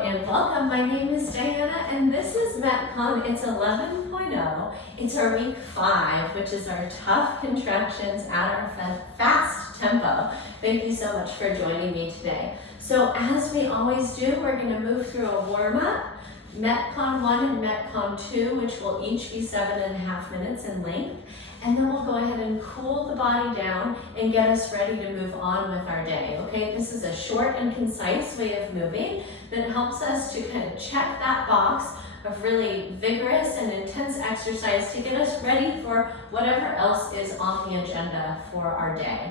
And welcome, my name is Diana and this is MetCon. It's 11.0. It's our week 5, which is our tough contractions at our fast tempo. Thank you so much for joining me today. So as we always do, we're going to move through a warm-up, MetCon 1 and MetCon 2, which will each be 7.5 minutes in length. And then we'll go ahead and cool the body down and get us ready to move on with our day, okay? This is a short and concise way of moving that helps us to kind of check that box of really vigorous and intense exercise to get us ready for whatever else is on the agenda for our day.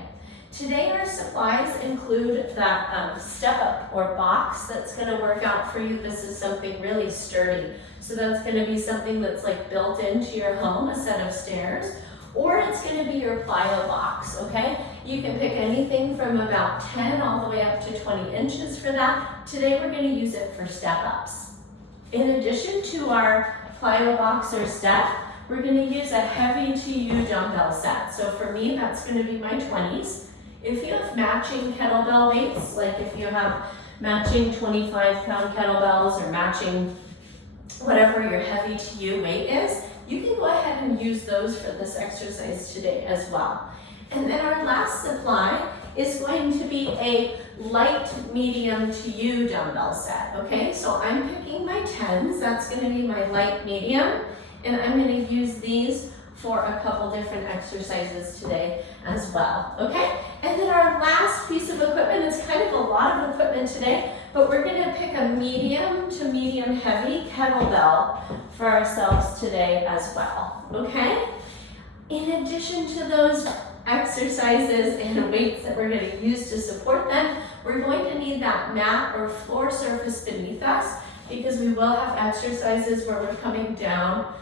Today our supplies include that step-up or box that's going to work out for you. This is something really sturdy. So that's going to be something that's like built into your home, a set of stairs. Or it's going to be your plyo box, okay? You can pick anything from about 10 all the way up to 20 inches for that. Today we're going to use it for step-ups. In addition to our plyo box or step, we're going to use a heavy-to-you dumbbell set. So for me, that's going to be my 20s. If you have matching kettlebell weights, like if you have matching 25-pound kettlebells or matching whatever your heavy-to-you weight is, you can go ahead and use those for this exercise today as well. And then our last supply is going to be a light medium to you dumbbell set, okay? So I'm picking my 10s, that's gonna be my light medium, and I'm gonna use these for a couple different exercises today as well, okay? And then our last piece of equipment is kind of a lot of equipment today, but we're gonna pick a medium to medium heavy kettlebell for ourselves today as well, okay? In addition to those exercises and weights that we're gonna use to support them, we're going to need that mat or floor surface beneath us because we will have exercises where we're coming down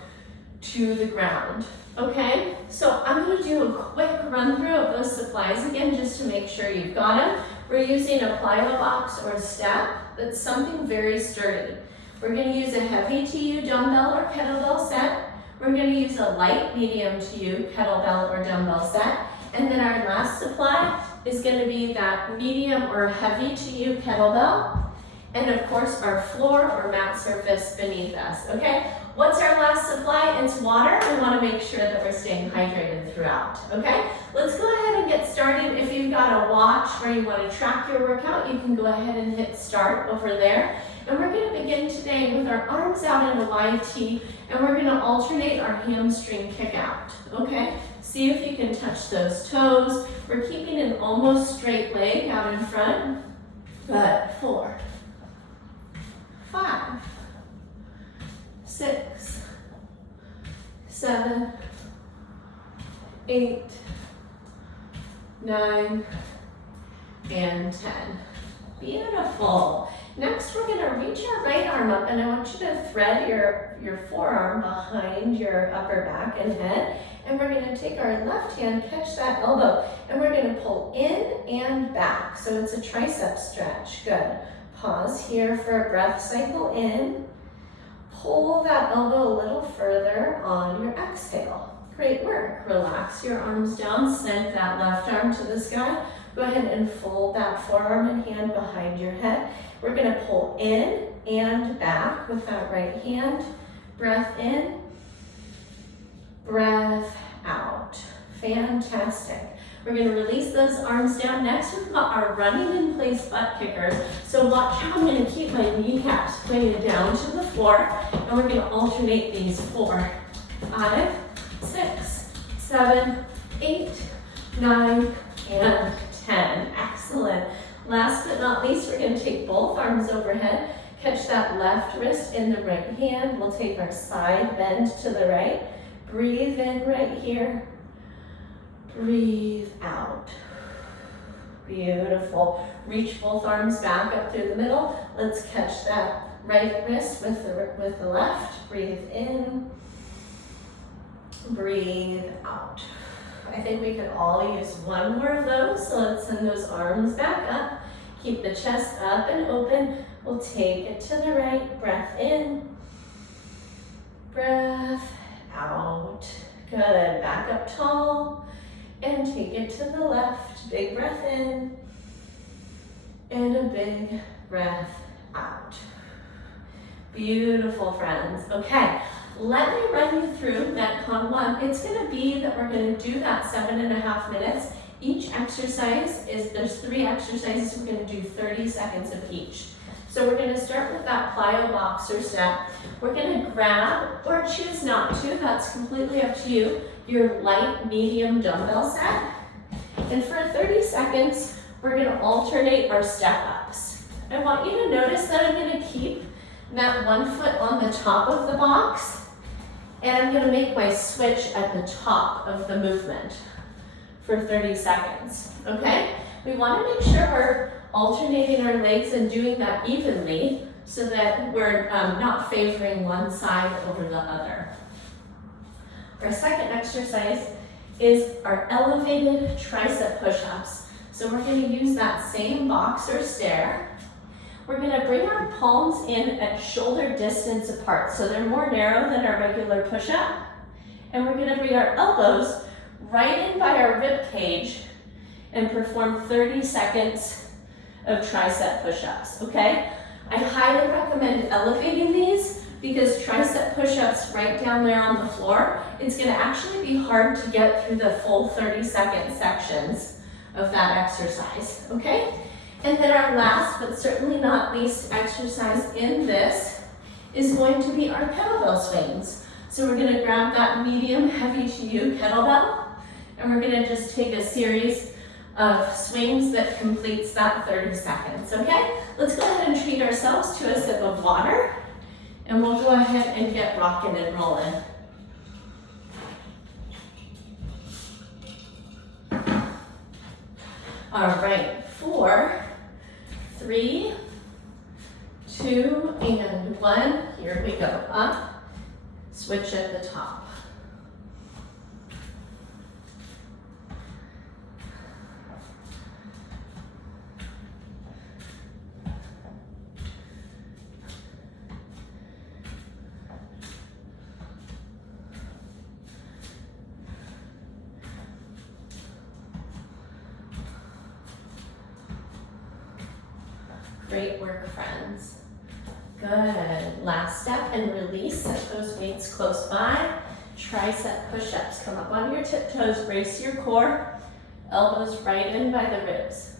to the ground. Okay, so I'm going to do a quick run through of those supplies again just to make sure you've got them. We're using a plyo box or step that's something very sturdy. We're going to use a heavy to you dumbbell or kettlebell set. We're going to use a light medium to you kettlebell or dumbbell set. And then our last supply is going to be that medium or heavy to you kettlebell. And of course our floor or mat surface beneath us, okay? What's our last supply? It's water. We want to make sure that we're staying hydrated throughout, okay? Let's go ahead and get started. If you've got a watch where you want to track your workout, you can go ahead and hit start over there. And we're going to begin today with our arms out in a wide T, and we're going to alternate our hamstring kick out, okay? See if you can touch those toes. We're keeping an almost straight leg out in front. Good. 4, 5, 6, 7, 8, 9, and 10. Beautiful. Next, we're going to reach our right arm up, and I want you to thread your forearm behind your upper back and head, and we're going to take our left hand, catch that elbow, and we're going to pull in and back. So it's a tricep stretch. Good. Pause here for a breath cycle in. Pull that elbow a little further on your exhale. Great work. Relax your arms down, send that left arm to the sky. Go ahead and fold that forearm and hand behind your head. We're going to pull in and back with that right hand. Breath in, breath out. Fantastic. We're going to release those arms down. Next, we've got our running in place butt kickers. So watch how I'm going to keep my kneecaps pointed down to the floor, and we're going to alternate these 4, 5, 6, 7, 8, 9, and 10. Excellent. Last but not least, we're going to take both arms overhead, catch that left wrist in the right hand. We'll take our side bend to the right. Breathe in right here. Breathe out. Beautiful. Reach both arms back up through the middle. Let's catch that right wrist with the left. Breathe in. Breathe out. I think we could all use one more of those, so let's send those arms back up. Keep the chest up and open. We'll take it to the right. Breath in. Breath out. Good. Back up tall. And take it to the left. Big breath in. And a big breath out. Beautiful, friends. Okay, let me run you through MetCon 1. It's gonna be that we're gonna do that 7.5 minutes. Each exercise there's 3 exercises. We're gonna do 30 seconds of each. So we're gonna start with that plyo boxer step. We're gonna grab, or choose not to, that's completely up to you, your light medium dumbbell set. And for 30 seconds, we're gonna alternate our step ups. I want you to notice that I'm gonna keep that 1 foot on the top of the box, and I'm gonna make my switch at the top of the movement for 30 seconds, okay? We wanna make sure we're alternating our legs and doing that evenly so that we're not favoring one side over the other. Our second exercise is our elevated tricep push-ups. So we're gonna use that same box or stair. We're gonna bring our palms in at shoulder distance apart, so they're more narrow than our regular push-up. And we're gonna bring our elbows right in by our rib cage and perform 30 seconds of tricep push-ups, okay? I highly recommend elevating these because tricep push-ups right down there on the floor, it's gonna actually be hard to get through the full 30-second sections of that exercise, okay? And then our last, but certainly not least exercise in this is going to be our kettlebell swings. So we're gonna grab that medium heavy to you kettlebell, and we're gonna just take a series of swings that completes that 30 seconds, okay? Let's go ahead and treat ourselves to a sip of water, and we'll go ahead and get rocking and rolling. All right, 4, 3, 2, and 1. Here we go. Up, switch at the top. Great work, friends. Good. Last step and release. Set those weights close by. Tricep push-ups. Come up on your tiptoes. Brace your core. Elbows right in by the ribs.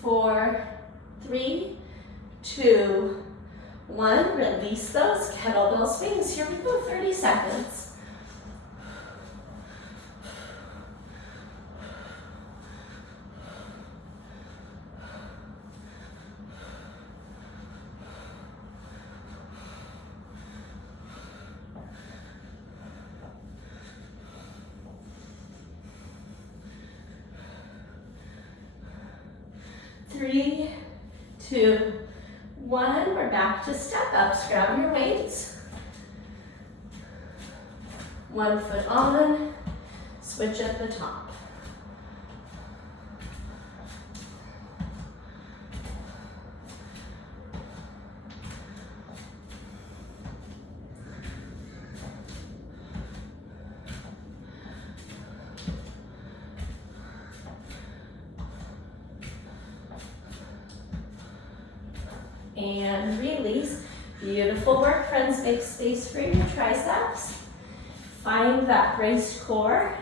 Four, 3, 2, 1. Release those kettlebell swings. Here we go, 30 seconds. Three, 2, 1. We're back to step ups. Grab your weights. 1 foot on, switch at the top. And release. Beautiful work, friends. Make space for your triceps. Find that braced core.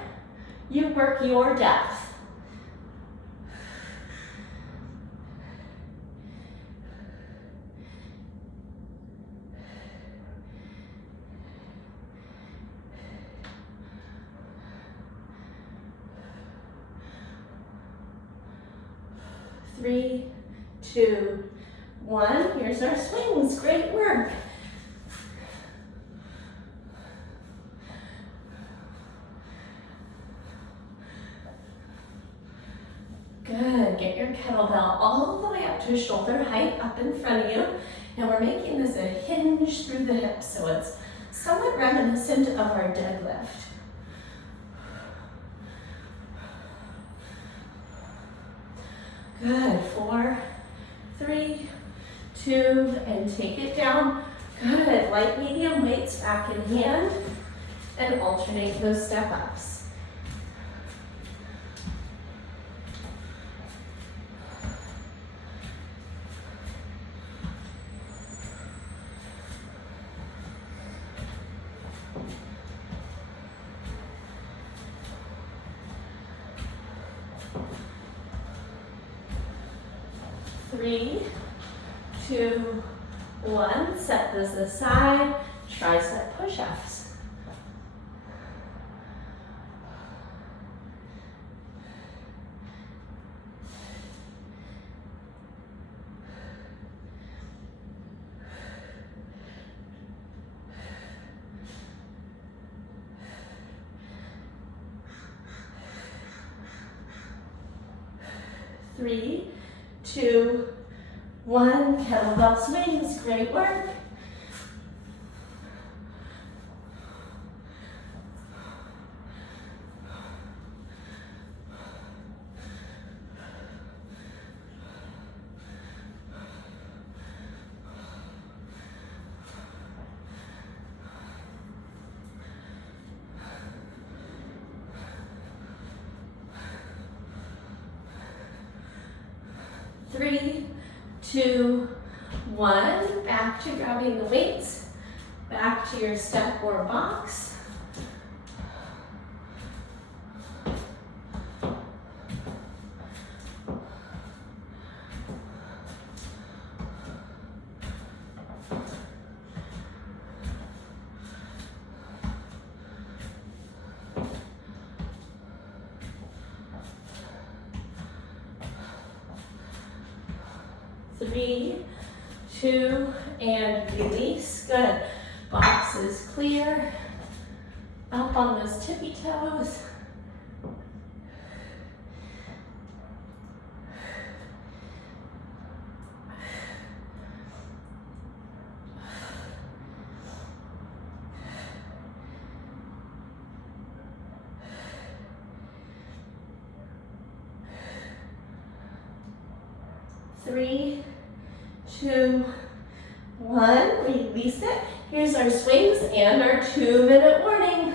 You work your depth. Three, 2, 1. Here's our swings. Great work. Good. Get your kettlebell all the way up to shoulder height up in front of you. And we're making this a hinge through the hips, so it's somewhat reminiscent of our deadlift. Good. 4, 3, 2, and take it down. Good, light medium weights back in hand, and alternate those step ups. Three, 2, 1, set those aside, tricep push-ups. Three, 2, 1, kettlebell swings, great work. Three, 2, 1, back to grabbing the weights, back to your step or box. Three, 2, and release. Good. Box is clear. Up on those tippy toes. Three, 2, 1, release it. Here's our swings and our 2-minute warning.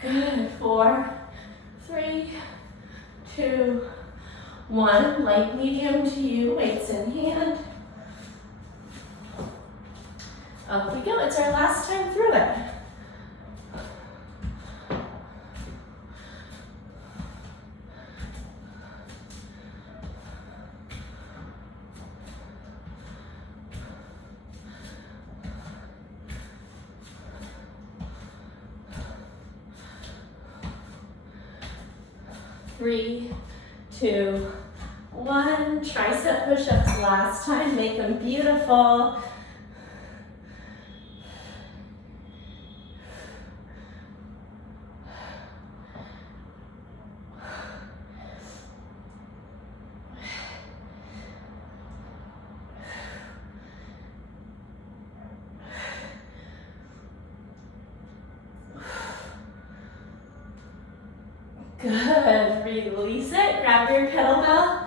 Good, 4, 3, 2, 1, light medium to you, weights in hand. Up we go, it's our last time through it. Three, 2, 1, tricep push-ups last time, make them beautiful. Good, release it, grab your kettlebell.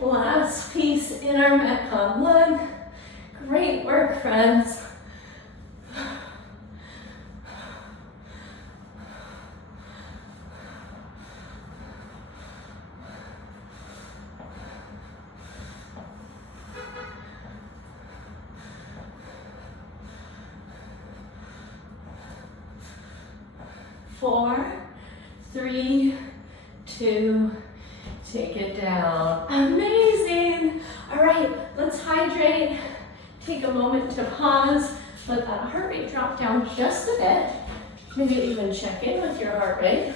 Last piece in our MetCon 1. Great work, friends. Four, 3, 2, take it down. Amazing. All right, let's hydrate. Take a moment to pause. Let that heart rate drop down just a bit. Maybe even check in with your heart rate.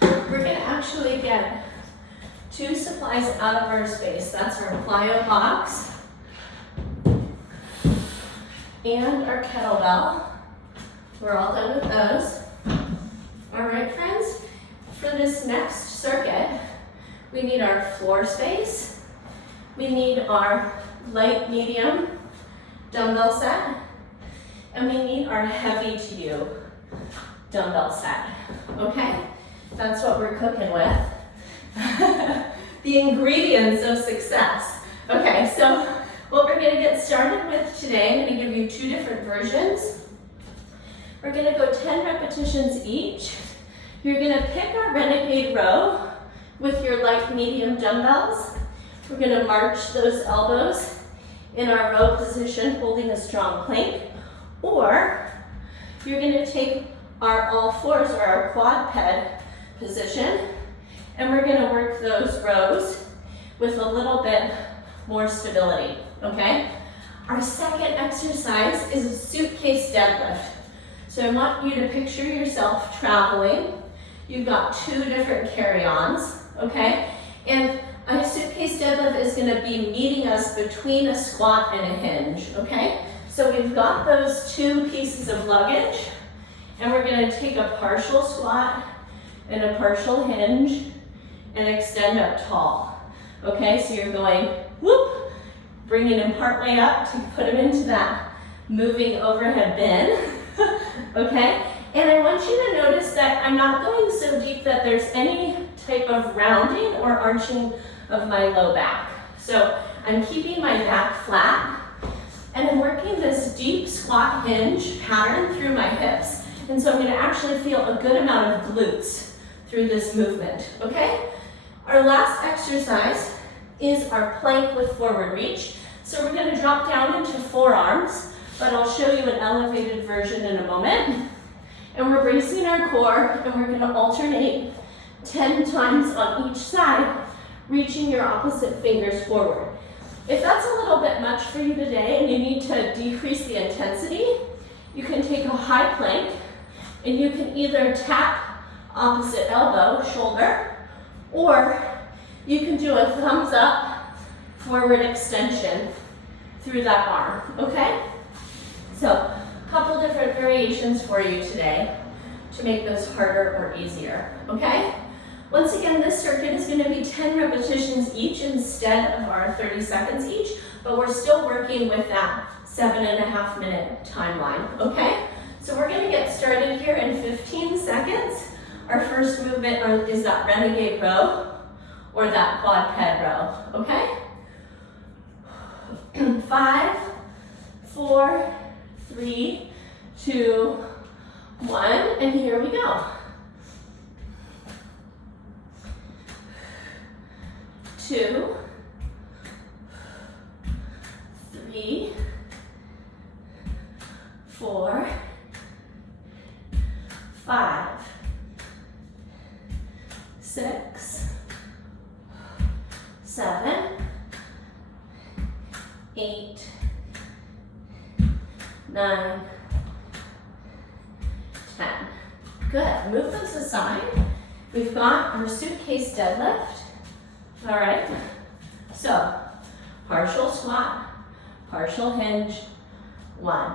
We're gonna actually get 2 supplies out of our space. That's our plyo box and our kettlebell. We're all done with those. All right, friends, for this next circuit, we need our floor space. We need our light, medium dumbbell set. And we need our heavy to you dumbbell set, okay? That's what we're cooking with. The ingredients of success. Okay, so what we're gonna get started with today, I'm gonna give you 2 different versions. We're gonna go 10 repetitions each. You're gonna pick our renegade row with your light, medium dumbbells. We're gonna march those elbows in our row position, holding a strong plank. Or you're gonna take our all fours or our quadruped position, and we're gonna work those rows with a little bit more stability, okay? Our second exercise is a suitcase deadlift. So I want you to picture yourself traveling. You've got 2 different carry-ons, okay? And a suitcase deadlift is gonna be meeting us between a squat and a hinge, okay? So we've got those 2 pieces of luggage, and we're gonna take a partial squat and a partial hinge and extend up tall. Okay, so you're going whoop, bringing them partway up to put them into that moving overhead bin, okay? And I want you to notice that I'm not going so deep that there's any type of rounding or arching of my low back. So I'm keeping my back flat, and I'm working this deep squat hinge pattern through my hips. And so I'm gonna actually feel a good amount of glutes through this movement, okay? Our last exercise is our plank with forward reach. So we're gonna drop down into forearms, but I'll show you an elevated version in a moment. And we're bracing our core, and we're gonna alternate 10 times on each side, reaching your opposite fingers forward. If that's a little bit much for you today and you need to decrease the intensity, you can take a high plank and you can either tap opposite elbow, shoulder, or you can do a thumbs up forward extension through that arm, okay? So a couple different variations for you today to make those harder or easier, okay? Once again, this circuit is gonna be 10 repetitions each instead of our 30 seconds each, but we're still working with that 7.5 minute timeline, okay? So we're gonna get started here in 15 seconds. Our first movement is that renegade row or that quadruped row, okay? 5, 4, 3, 2, 1, and here we go. 2, 3, 4, 5, 6, 7, 8, 9, 10. Good. Move those aside. We've got our suitcase deadlift. All right. So, partial squat, partial hinge, 1.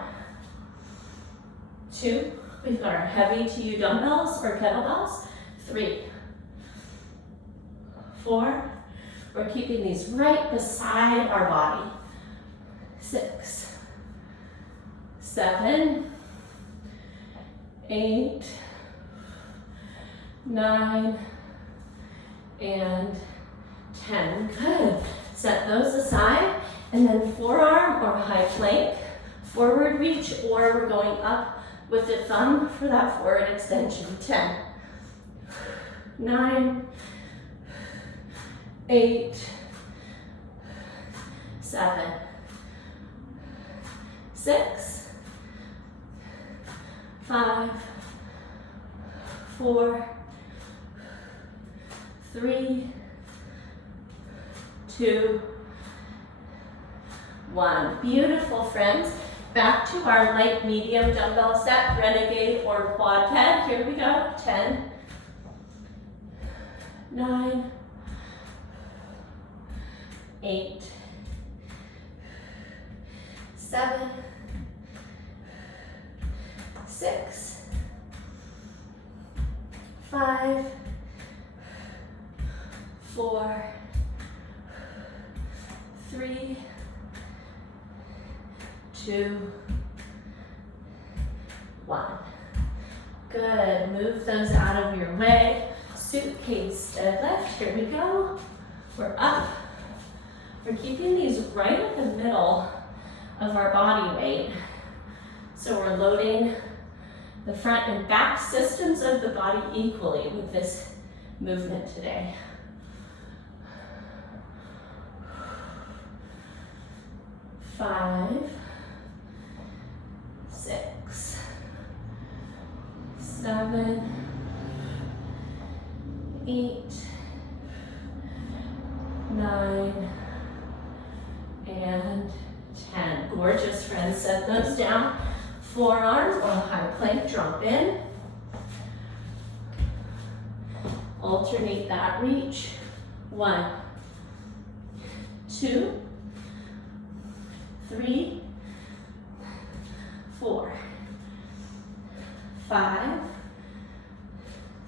2. We've got our heavy to you dumbbells or kettlebells. 3, 4. We're keeping these right beside our body. 6, 7, 8, 9, and 10. Good. Set those aside, and then forearm or high plank, forward reach, or we're going up with the thumb for that forward extension. 10, 9, 8, 7, 6, 5, 4, 3, 2, 1. Beautiful, friends. Back to our light medium dumbbell set, renegade or quad ped. Here we go. 10, 9, 8, 7, 6, 5, 4, 3, 2, 1. Good, move those out of your way. Suitcase deadlift, here we go. We're up. We're keeping these right in the middle of our body weight. So we're loading the front and back systems of the body equally with this movement today. 5, 6, 7, 8, 9, and 10. Gorgeous, friends. Set those down. Forearms or high plank, drop in. Alternate that reach. 1, 2, 3, 4, 5,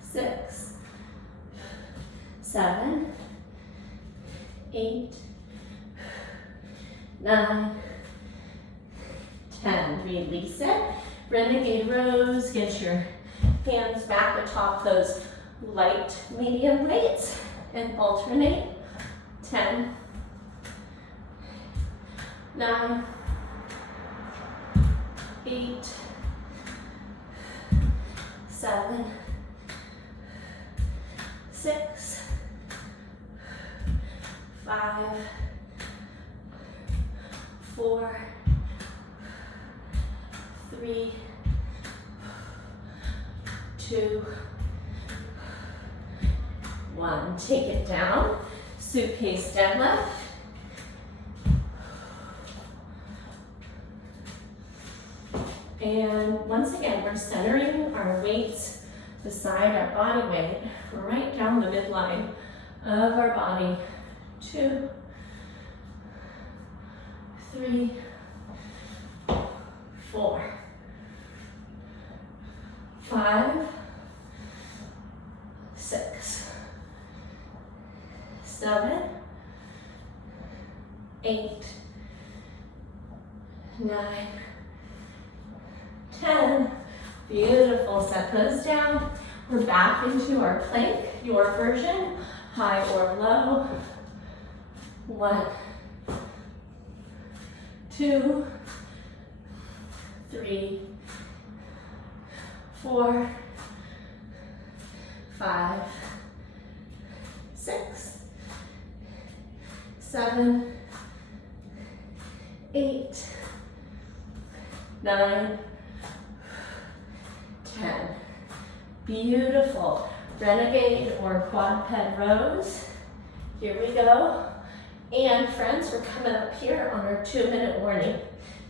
6, 7, 8, 9, 10. Release it. Renegade rows. Get your hands back atop those light medium weights and alternate. 10, 9, 8, 7, 6, 5, 4, 3, 2, 1. Take it down. Suitcase deadlift. And once again, we're centering our weights beside our body weight, right down the midline of our body. 2, 3, 4, 5, 6, 7, 8, 9, 10. Beautiful. Set those down. We're back into our plank, your version, high or low. 1, 2, 3, 4, 5, 6, 7, 8, 9, 10. Beautiful. Renegade or quadruped rows. Here we go. And friends, we're coming up here on our 2-minute warning.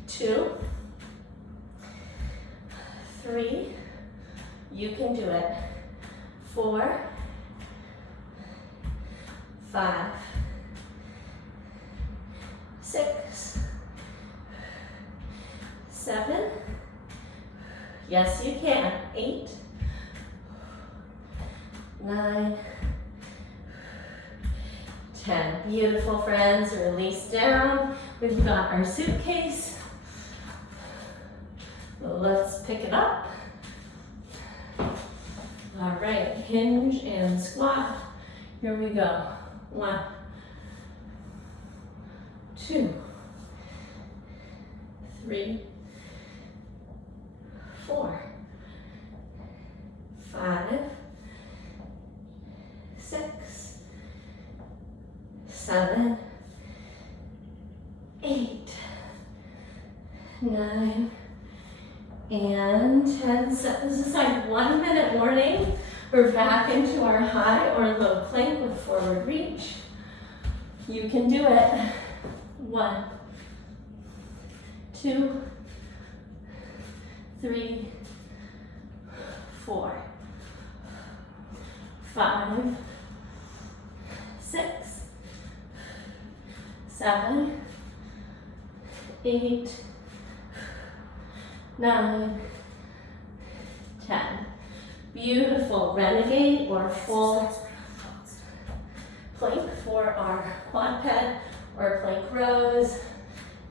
2, 3, you can do it. 4, 5, 6, 7, yes you can. 8, 9, 10. Beautiful, friends. Release down. We've got our suitcase. Let's pick it up. All right, hinge and squat. Here we go. 1, 2, 3, 4, 5, 6, 7, 8, 9, and 10. Set this aside. 1-minute warning. We're back into our high or low plank with forward reach. You can do it. 1, 2, 3, 4, 5, 6, 7, 8, 9, Beautiful. Renegade or full plank for our quadruped or plank rows.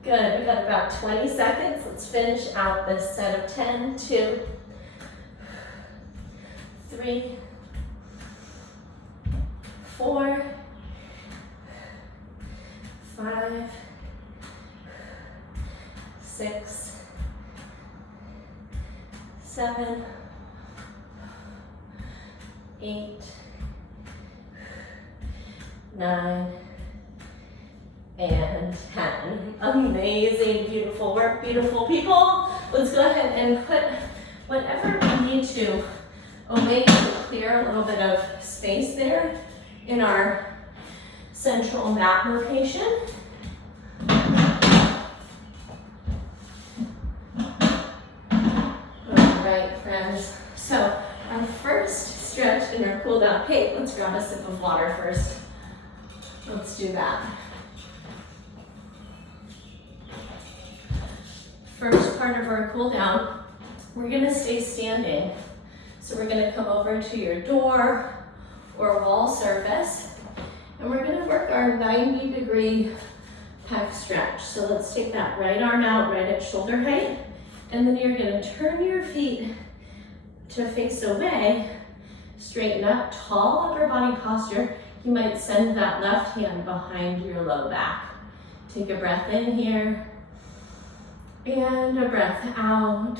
Good. We've got about 20 seconds. Let's finish out this set of 10, 2, 3, 4, 5, 6, 7, 8, 9, and 10. Amazing, beautiful work, beautiful people. Let's go ahead and put whatever we need to away to clear a little bit of space there in our central mat location. All right, friends. So our first stretch in our cool down. Hey, let's grab a sip of water first. Let's do that. First part of our cool down, we're gonna stay standing. So we're gonna come over to your door or wall surface, and we're gonna work our 90-degree pec stretch. So let's take that right arm out right at shoulder height, and then you're gonna turn your feet to face away, straighten up, tall upper body posture. You might send that left hand behind your low back. Take a breath in here, and a breath out.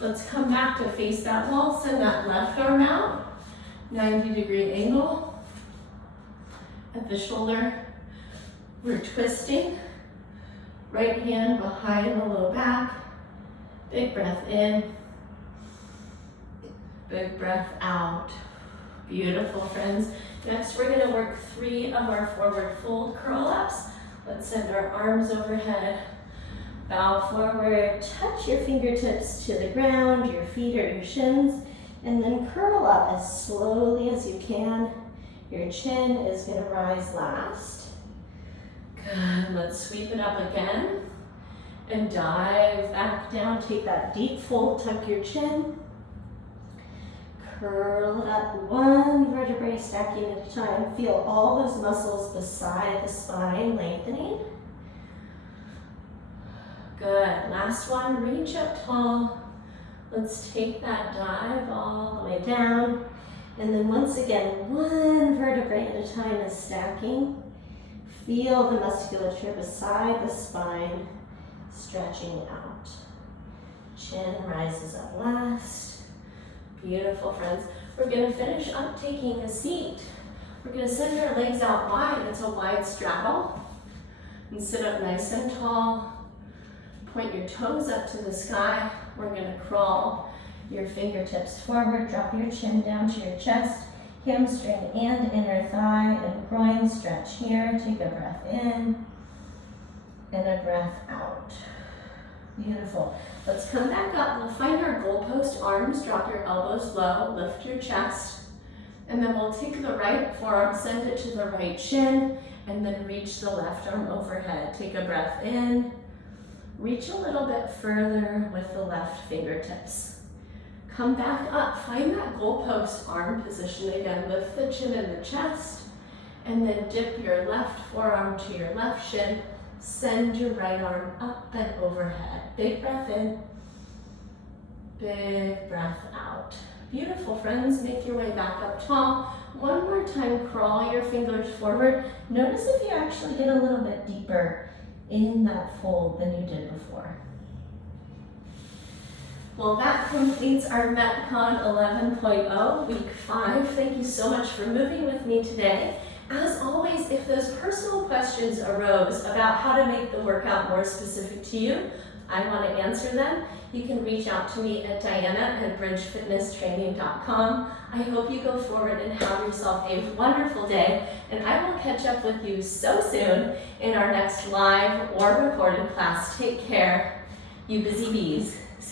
Let's come back to face that wall. Send that left arm out, 90-degree angle at the shoulder. We're twisting. Right hand behind the low back. Big breath in. Big breath out. Beautiful, friends. Next, we're gonna work 3 of our forward fold curl-ups. Let's send our arms overhead. Bow forward, touch your fingertips to the ground, your feet or your shins, and then curl up as slowly as you can. Your chin is gonna rise last. Good, let's sweep it up again and dive back down. Take that deep fold, tuck your chin. Curl it up, one vertebrae stacking at a time. Feel all those muscles beside the spine lengthening. Good, last one, reach up tall. Let's take that dive all the way down. And then once again, one vertebrae at a time is stacking. Feel the musculature beside the spine stretching out. Chin rises up last. Beautiful, friends. We're gonna finish up taking a seat. We're gonna send our legs out wide. It's a wide straddle. And sit up nice and tall. Point your toes up to the sky. We're gonna crawl your fingertips forward. Drop your chin down to your chest. Hamstring and inner thigh and groin stretch here. Take a breath in and a breath out. Beautiful. Let's come back up. We'll find our goalpost arms. Drop your elbows low. Lift your chest. And then we'll take the right forearm, send it to the right shin, and then reach the left arm overhead. Take a breath in. Reach a little bit further with the left fingertips. Come back up. Find that goalpost arm position again. Lift the chin and the chest. And then dip your left forearm to your left shin. Send your right arm up and overhead. Big breath in. Big breath out. Beautiful, friends. Make your way back up tall. One more time, crawl your fingers forward. Notice if you actually get a little bit deeper in that fold than you did before. Well, that completes our MetCon 11.0, week 5. Thank you so much for moving with me today. As always, if those personal questions arose about how to make the workout more specific to you, I want to answer them. You can reach out to me at diana@bridgefitnesstraining.com. I hope you go forward and have yourself a wonderful day, and I will catch up with you so soon in our next live or recorded class. Take care, you busy bees.